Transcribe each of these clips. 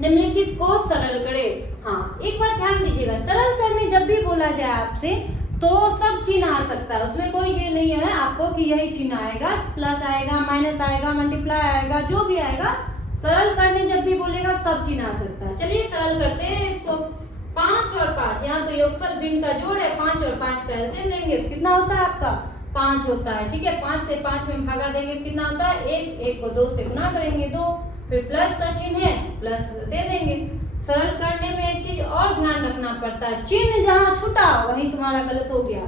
निम्नलिखित को सरल करें। हाँ, एक बात ध्यान दीजिएगा, सरल करने जब भी बोला जाए आपसे तो सब चिन्ह आ सकता है, उसमें कोई ये नहीं है आपको कि यही चिन्ह आएगा, प्लस आएगा, माइनस आएगा, मल्टीप्लाई आएगा, जो भी आएगा सरल करने जब भी बोलेगा सब चिन्ह आ सकता है। चलिए सरल करते हैं इसको। 5 और 5, यहाँ तो योगफल भिन्न का जोड़ है, 5 और 5 का एलसीएम लेंगे तो कितना होता है आपका 5 होता है। ठीक है, 5 से 5 में भागा देंगे तो कितना होता है 1, 1 को 2 से गुना करेंगे 2, फिर प्लस का चिन्ह है प्लस दे देंगे। सरल करने में एक चीज और ध्यान रखना पड़ता है, चिन्ह जहाँ छूटा वहीं तुम्हारा गलत हो गया,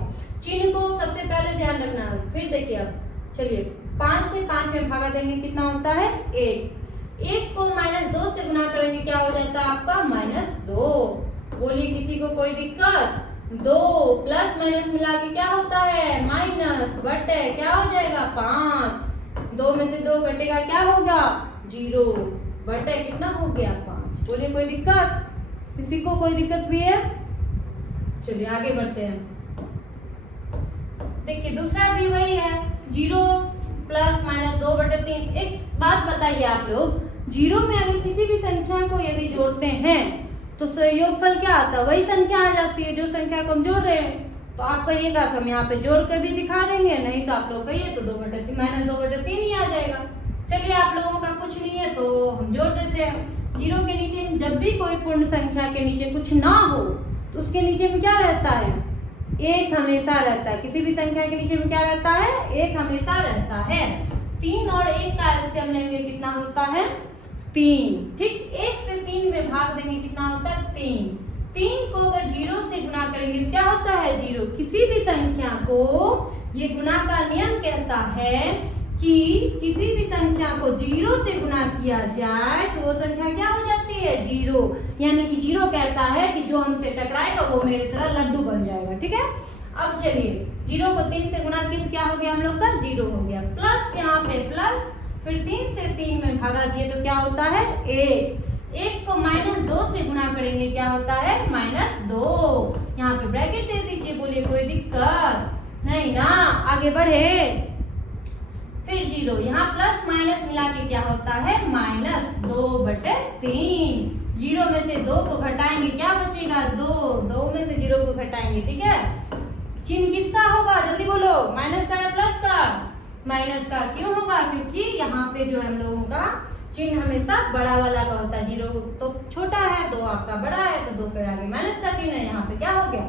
चिन्ह को सबसे पहले ध्यान रखना है। फिर देखिए अब चलिए 5 से 5 में भागा देंगे कितना होता है 1, 1 को -2 से गुना करेंगे क्या हो जाता है आपका -2। बोलिए किसी को कोई दिक्कत? 2 प्लस माइनस मिला के क्या होता है माइनस, बटे क्या हो जाएगा 5, 2 में से 2 घटेगा क्या होगा 0, बटे कितना हो गया 5। बोलिए कोई दिक्कत? किसी को कोई दिक्कत भी है? चलिए आगे बढ़ते हैं। देखिए दूसरा भी वही है, 0 प्लस माइनस 2/3। एक बात बताइए आप लोग, 0 में अगर किसी भी संख्या को यदि जोड़ते हैं तो योगफल क्या आता है, वही संख्या आ जाती है जो संख्या को हम जोड़ रहे हैं। तो आप कहिएगा तो हम यहाँ पे जोड़ के भी दिखा देंगे, नहीं तो आप लोग कहिए तो 2/3 -2/3 ही आ जाएगा। चलिए आप लोगों का कुछ नहीं है तो हम जोड़ देते हैं। 0 के नीचे जब भी कोई पूर्ण संख्या के नीचे कुछ ना हो तो उसके नीचे में क्या रहता है, 1 हमेशा रहता है। किसी भी संख्या के नीचे में क्या रहता है, 1 हमेशा रहता है। 3 और 1 का एलसीएम लेंगे कितना होता है 3। ठीक, 1 से 3 में भाग देंगे कितना होता है 3। 3 को अगर 0 से गुना करेंगे क्या होता है 0। किसी भी संख्या को ये गुणा का नियम कहता है कि किसी भी संख्या को 0 से गुना किया जाए तो वो संख्या क्या हो जाती है 0, यानी कि 0 कहता है कि जो हमसे टकराएगा वो मेरी तरह लड्डू बन जाएगा। ठीक है, अब चलिए 0 को 3 से गुना किया तो क्या हो गया हम लोग का 0 हो गया, प्लस यहाँ पे प्लस, फिर 3 से 3 में भागा दिए तो क्या होता है 1। 1 को -2 से गुना करेंगे क्या होता है -2। यहाँ पे ब्रैकेट दे दीजिए। बोलिए कोई दिक्कत नहीं ना, आगे बढ़े। फिर 0, यहाँ प्लस माइनस मिला के क्या होता है -2/3। 0 में से 2 को घटाएंगे क्या बचेगा 2, 2 में से 0 को घटाएंगे। ठीक है, चिन्ह किसका होगा जल्दी बोलो, माइनस का या प्लस का? माइनस का। क्यों होगा? क्योंकि यहाँ पे जो हम लोगों का चिन्ह हमेशा बड़ा वाला का होता है। 0 तो छोटा है, 2 आपका बड़ा है, तो 2 के आगे माइनस का चिन्ह है, यहाँ पे क्या हो गया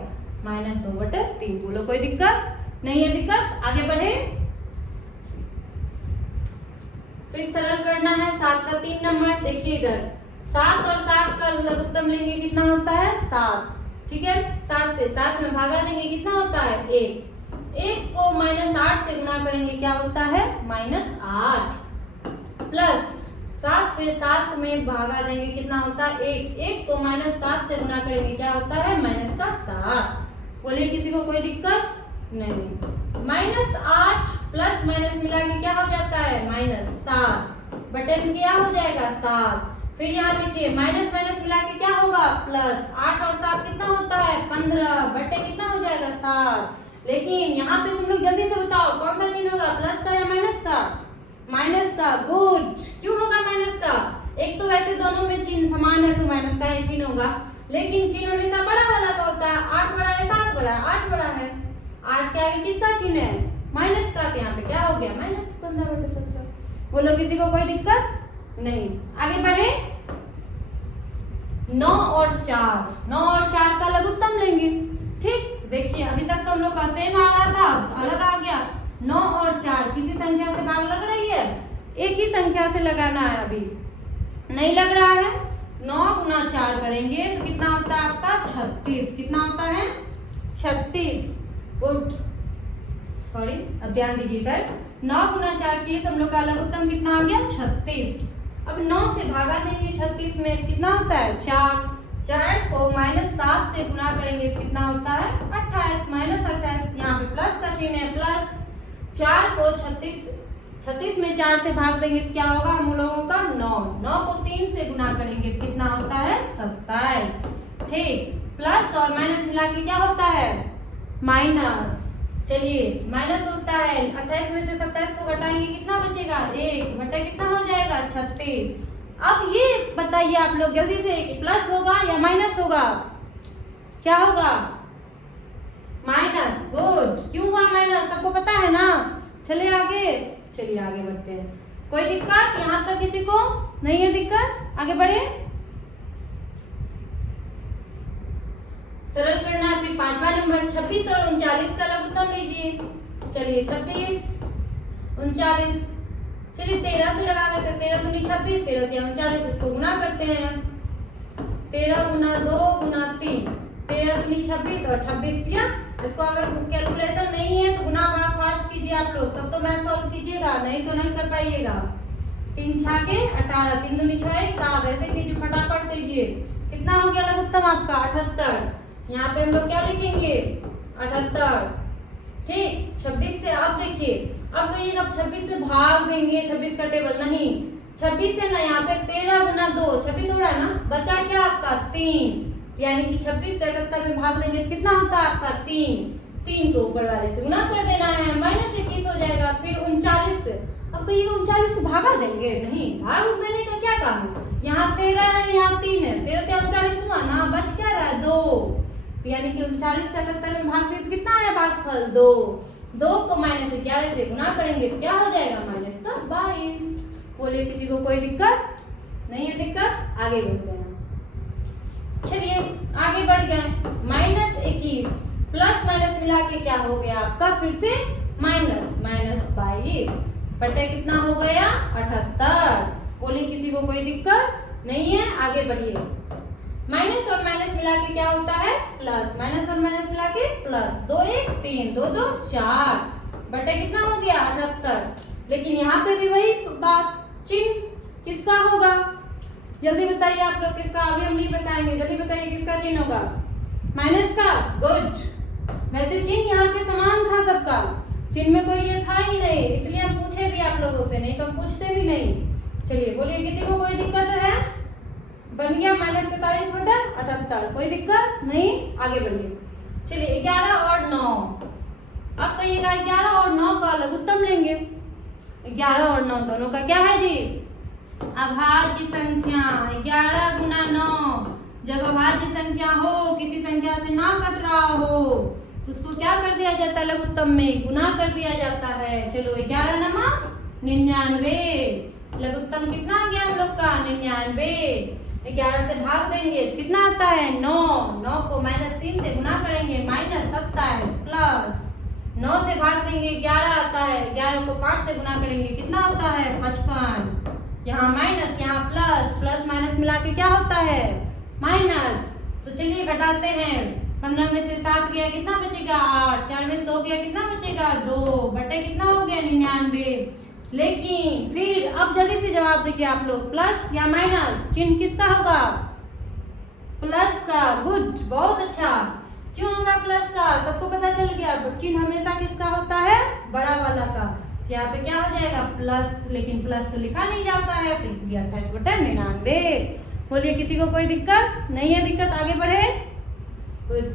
-2/3। बोलो कोई दिक्कत नहीं है? दिक्कत? आगे बढ़े। फिर सरल करना है 7 का 3 नंबर। देखिए इधर 7 और 7 का लघुत्तम लेंगे कितना होता है 7। ठीक है, 7 से 7 में भागा देंगे कितना होता है 1। 1 को -8 से गुना करेंगे क्या होता है -8, प्लस 7 से 7 में भागा देंगे कितना होता है 1। 1 को -7 से गुना करेंगे क्या होता है -7। बोलिए किसी को कोई दिक्कत नहीं। -8 प्लस माइनस मिला के क्या हो जाता है -7, बटे में क्या हो जाएगा 7। फिर यहाँ देखिए माइनस माइनस मिला के क्या होगा प्लस, 8 और 7 कितना होता है 15, बटे कितना हो जाएगा 7। लेकिन यहाँ पे तुम लोग जल्दी से बताओ कौन सा चिन्ह होगा, प्लस का या माइनस का? माइनस का। गुड। क्यों होगा माइनस का? एक तो वैसे दोनों में चिन्ह समान है तो माइनस का ही चिन्ह होगा, लेकिन चिन्ह हमेशा बड़ा वाला का होता है। 8 बड़ा है 7 बड़ा है? 8 बड़ा है। 8 के आगे किसका चिन्ह है माइनस का, तो यहाँ पे क्या हो गया -15/17। बोलो किसी को कोई दिक्कत नहीं। आगे बढ़े। 9 और 4, 9 और 4 का लघुत्तम लेंगे। ठीक, देखिए अभी तक तो हम लोग का सेम आ रहा था, अलग आ गया। 9 और 4 किसी संख्या से भाग लग रही है, एक ही संख्या से लगाना है, अभी नहीं लग रहा है। 9 गुना 4 करेंगे तो कितना होता है आपका 36। कितना होता है 36। गुड, सॉरी अब ध्यान दीजिएगा। 9 गुना 4 किए तो हम लोग का लघुत्तम कितना आ गया 36। अब 9 से भागा देंगे 36 में कितना होता है 4। 4 को -7 से गुना करेंगे कितना होता है 28, -28। यहाँ पे प्लस का चिन्ह है प्लस। 4 को 36 में 4 से भाग देंगे तो क्या होगा हम लोगों का 9। 9 को 3 से गुना करेंगे तो कितना होता है 27। ठीक, प्लस और माइनस मिला के क्या होता है माइनस। चलिए माइनस होता है, 28 में से 27 को घटाएंगे कितना बचेगा 1, बटे कितना हो जाएगा 36। अब ये बताइए आप लोग जल्दी से कि प्लस होगा या माइनस होगा? क्या होगा? माइनस। गुड। क्यों हुआ माइनस? सबको पता है ना? चलिए आगे बढ़ते हैं। कोई दिक्कत यहाँ तक किसी को नहीं है दिक्कत? आगे बढ़े। सरल करना है। फिर पांचवा नंबर 26 और 39 का लघुत्तम लीजिए। चलिए 26 39, चलिए 13 से लगा लेते हैं। 13 दूनी 26, 13 तिया 39, इसको गुना करते हैं। 13 गुना 2 गुना 3, 13 दूनी 26 और 26 तिया। इसको अगर कैलकुलेशन नहीं है तो गुना भाग फास्ट कीजिए आप लोग, तब तो मैथ सॉल्व कीजिएगा, नहीं तो नहीं कर पाइएगा। 3 छाके 18, 3 दूनी 6 7, ऐसे कीजिए फटाफट कीजिए। कितना हो गया लघुत्तम आपका? 78। यहाँ पे हम लोग क्या लिखेंगे? 78। ठीक। 26 से आप देखिए, अब कहिएगा 26 से भाग देंगे, 26 का टेबल नहीं, 26 है ना, यहाँ पे 13 गुना 2, 26 हो रहा है ना, बचा क्या आपका? 3, यानी कि 26 से 78 में भाग देंगे तो कितना होता है आपका? 3। 3 को ऊपर वाले से गुना कर देना है, -21 हो जाएगा। फिर 39 से, अब कहिएगा 39 से भागा देंगे? नहीं, भाग देने का क्या काम है? यहाँ 13 है, यहाँ 3 है, 13 तिया 39 हुआ ना, बच क्या रहा है? 2। तो यानी कि 39 से 78 में भाग दिए तो कितना आया भागफल? 2। 2 को -11 से गुना करेंगे तो क्या हो जाएगा? -22। बोलिए किसी को कोई दिक्कत नहीं है? दिक्कत? आगे बढ़ते हैं। चलिए आगे बढ़ गए। -21 प्लस माइनस मिला के क्या हो गया आपका? फिर से -22 बटे कितना हो गया? 78। बोलिए किसी को कोई दिक्कत नहीं है? आगे बढ़िए। माइनस और माइनस मिला के क्या होता है? प्लस। माइनस और माइनस मिला के प्लस। 2 1 3, 2 2 4 बटे कितना हो गया? 78। लेकिन यहाँ पे भी वही बात, चिन्ह किसका होगा? जल्दी बताइए आप लोग किसका? अभी हम नहीं बताएंगे, जल्दी बताइए किसका चिन्ह होगा? माइनस का। गुड। वैसे चिन्ह यहाँ पे समान था सबका, चिन्ह में कोई ये था ही नहीं, इसलिए हम पूछे भी आप लोगों से, नहीं तो हम पूछते भी नहीं। चलिए बोलिए किसी को कोई दिक्कत है? बन गया -43 बटा 78। कोई दिक्कत नहीं? आगे बढ़िए। चलिए 11 और 9। अब कहिएगा 11 और 9 का लघुत्तम लेंगे। 11 और 9 दोनों का क्या है जी? अभाज्य संख्या। 11 गुना 9। जब अभाज्य संख्या हो, किसी संख्या से ना कट रहा हो, तो उसको क्या कर दिया जाता है? लघुत्तम में गुना कर दिया जाता है। चलो 11 नमा 99। लघुत्तम कितना आ गया हम लोग का? 99। 11 से भाग देंगे कितना आता है? 9। 9 को -3 से गुना करेंगे, -27 प्लस 9 से भाग देंगे 11 आता है, 11 को 5 से गुना करेंगे कितना होता है? 55। यहाँ माइनस यहाँ प्लस, प्लस माइनस मिला के क्या होता है? माइनस। तो चलिए घटाते हैं। 15 में से 7 गया कितना बचेगा? 8। 4 में से 2 गया कितना बचेगा? 2 बटे कितना हो गया? 99। लेकिन फिर अब जल्दी से जवाब दीजिए आप लोग, प्लस या माइनस? चिन्ह किसका होगा? प्लस का। गुड, बहुत अच्छा। क्यों होगा प्लस का? सबको पता चल गया। चिन्ह हमेशा किसका होता है? बड़ा वाला का। यहाँ पे क्या हो जाएगा? प्लस, लेकिन प्लस तो लिखा नहीं जाता है, तो इसलिए 28 बटे 99। बोलिए किसी को कोई दिक्कत नहीं है? दिक्कत? आगे बढ़े। गुड।